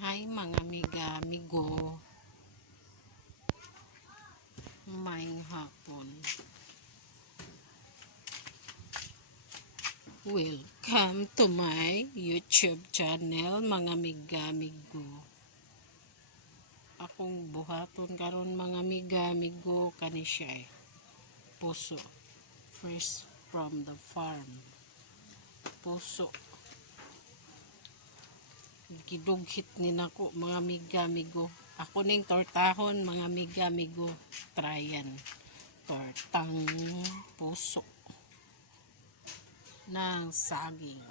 Hi mga amiga, amigo. Maayong hapon. Welcome to my YouTube channel mga amiga, amigo. Akong buhaton karon mga amiga, amigo kani siya puso. Fresh from the farm. Puso. Gidughit ni nako mga amiga, amigo. Ako ning tortahon mga amiga, amigo. Tryan. Tortang puso ng saging.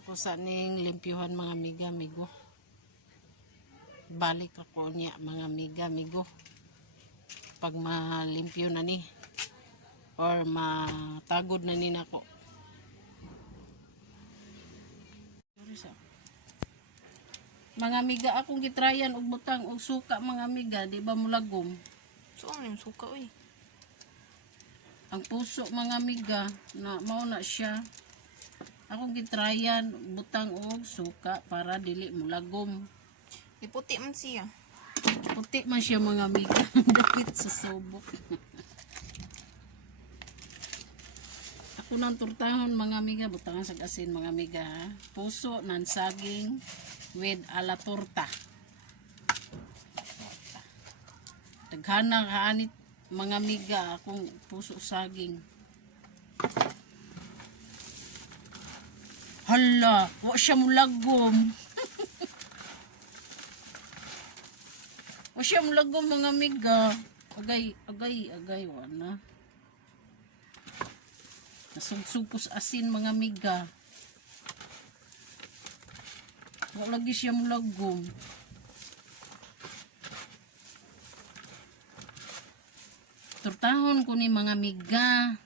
Ako sa ning limpyuhan mga amiga, amigo. Balik ako niya mga amiga, amigo. Pag malimpyo na ni or matagod na ni nako. Mga amiga, akong gitrayan og butang og suka mga amiga, di ba mulagom? So, ano yung suka, uy? Ang puso mga amiga, na mao na siya. Akong gitrayan butang og suka para dili mulagom. Iputi man siya. Puti man siya mga amiga, dakit sa subok. Ako nang turtahon mga amiga, butangan sa asin mga amiga. Puso nan saging with ala torta. Daghana kaanit mga amiga akong puso saging. Hala, wa siya mulagom. Wa siya mulagom mga amiga. Agay, wana. Nasugsugpos asin mga amiga. Wa lagi siya mulagom. Turtahon ko ni mga amiga.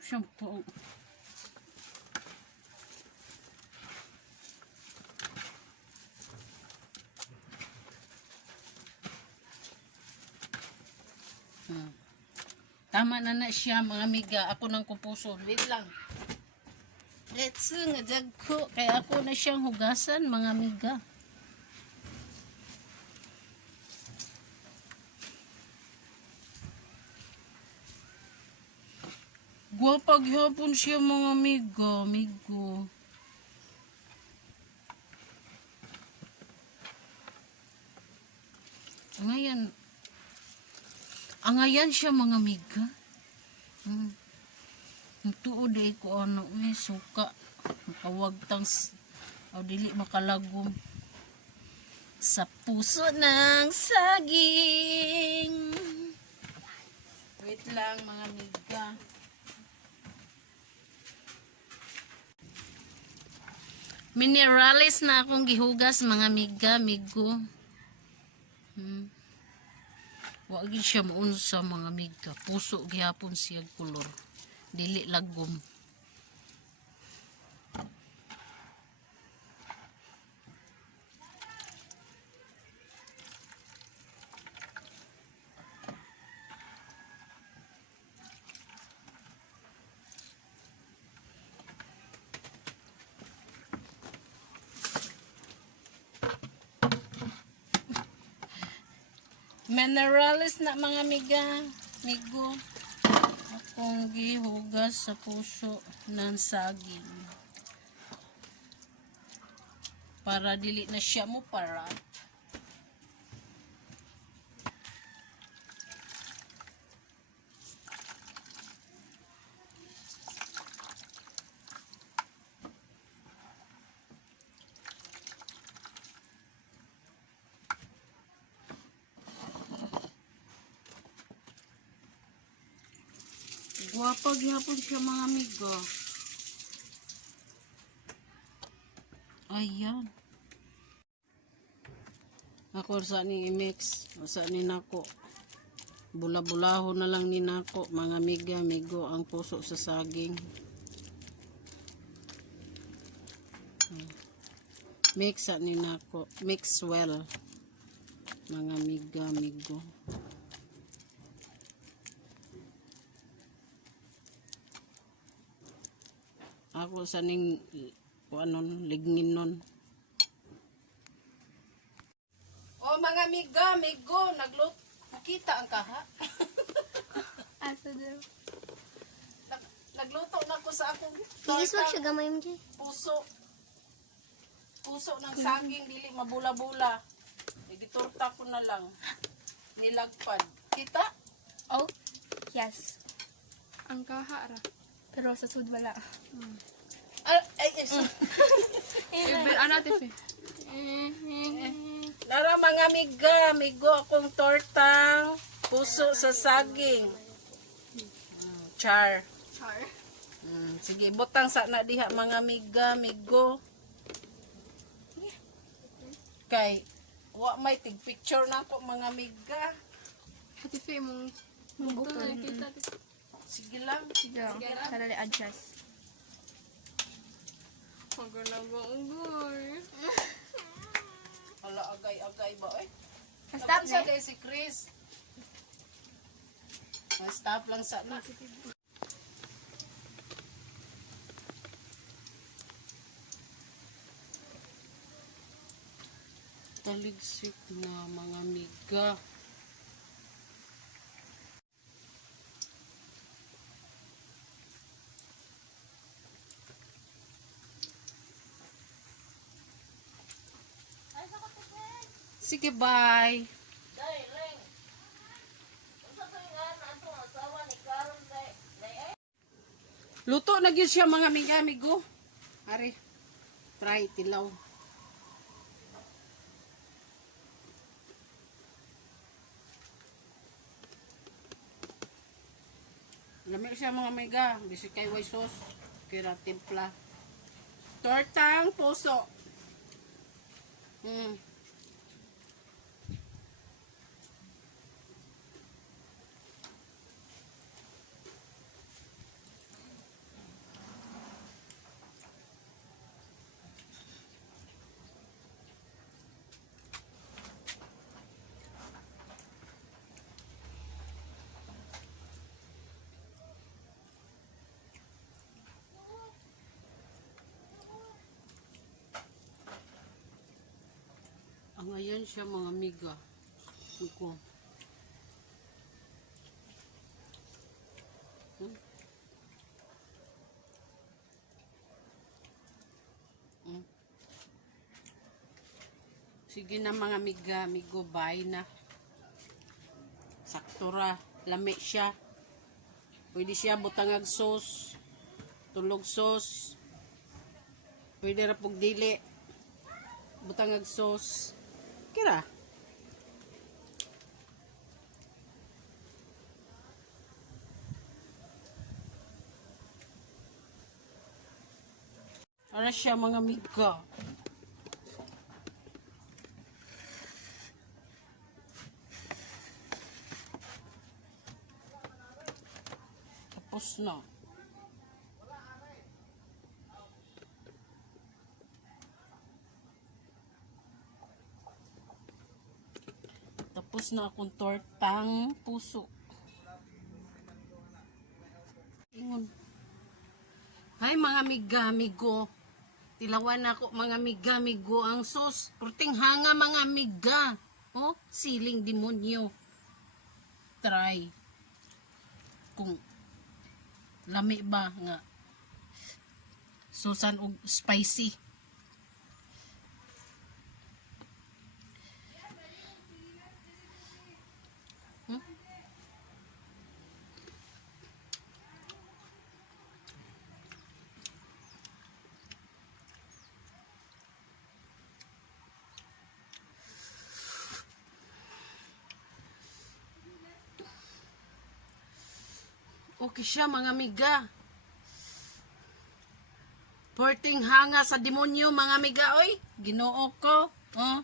Shampoo. Tama na siya mga amiga. Ako nang kupuso. Wait lang. Let's nga jag ko. Kaya ako na siyang hugasan mga amiga. Guwapag hapon siya mga amiga. Amigo. Angayan siya mga amiga. Tuod ay ko ano suka. Makawagtang o dili makalagom sa puso ng saging. Wait lang mga amiga. Mineralis na akong gihugas mga amiga, amigo. Wa gid siya maunsa mga amiga. Puso gihapon siya kulor. Dili lagom. Mineralis na mga amiga, amigo. Akong gihugas sa puso ng saging. Para dili na siya mo para. Guwapag hapon siya mga amigo. Ayan. Ako sa ni i-mix. Sa ni nako. Bula-bulaho na lang ni nako mga amiga, amigo ang puso sa saging. Mix sa ni nako. Mix well. Mga amiga, amigo. Ako sa ning kuanon lignin nun. O mga miga, migo, nakita ang kaha. Asa daw? Nagluto na ko sa akong Iiswag siya gamay mo, Jay. puso. Puso ng saging, dili mabula-bula. Igiturta ko na lang. Nilagpad. Kita? Oh, yes. Ang kahara. Pero sa sud wala. Ay. Ibel anatif eh. Nara mga miga, migo akong tortang puso sa saging. Char. Char. Sige, butang sa na diha mga miga, migo. Kay, wa may tig picture na ako mga miga. Hati fe mong bukol. Sige lang. Sige lang. Sarali adjust. Magulagong-unggoy. Ala, agay-agay ba eh? Stop Sa na. si Chris. Stop lang sa na. Taligsik na mga miga. Sige, bye. Luto na gyud siya mga amigo. Are, try tilaw. Lamig siya mga amiga. Bisi kay way sauce. Kira timpla. Tortang puso. Ang ayan siya mga amiga. Iko. Sige na mga amiga, amigo, bye na. Saktura, lami siya. Pwede siya butangag sauce, tulog sauce. Pwede rapog dili. Butangag sauce. Kira. Ara siya mga amiga. Tapos na. Tapos na akong tortang puso. Ingon. Hi mga amiga, amigo. Tilawan na ako mga amiga, amigo. Ang sos, kurting hanga mga amiga. Oh, siling demonyo. Try. Kung lami ba nga. Susan og spicy. Okay siya mga amiga. Porting hanga sa demonyo mga amiga oy. Ginoo ko. Oh.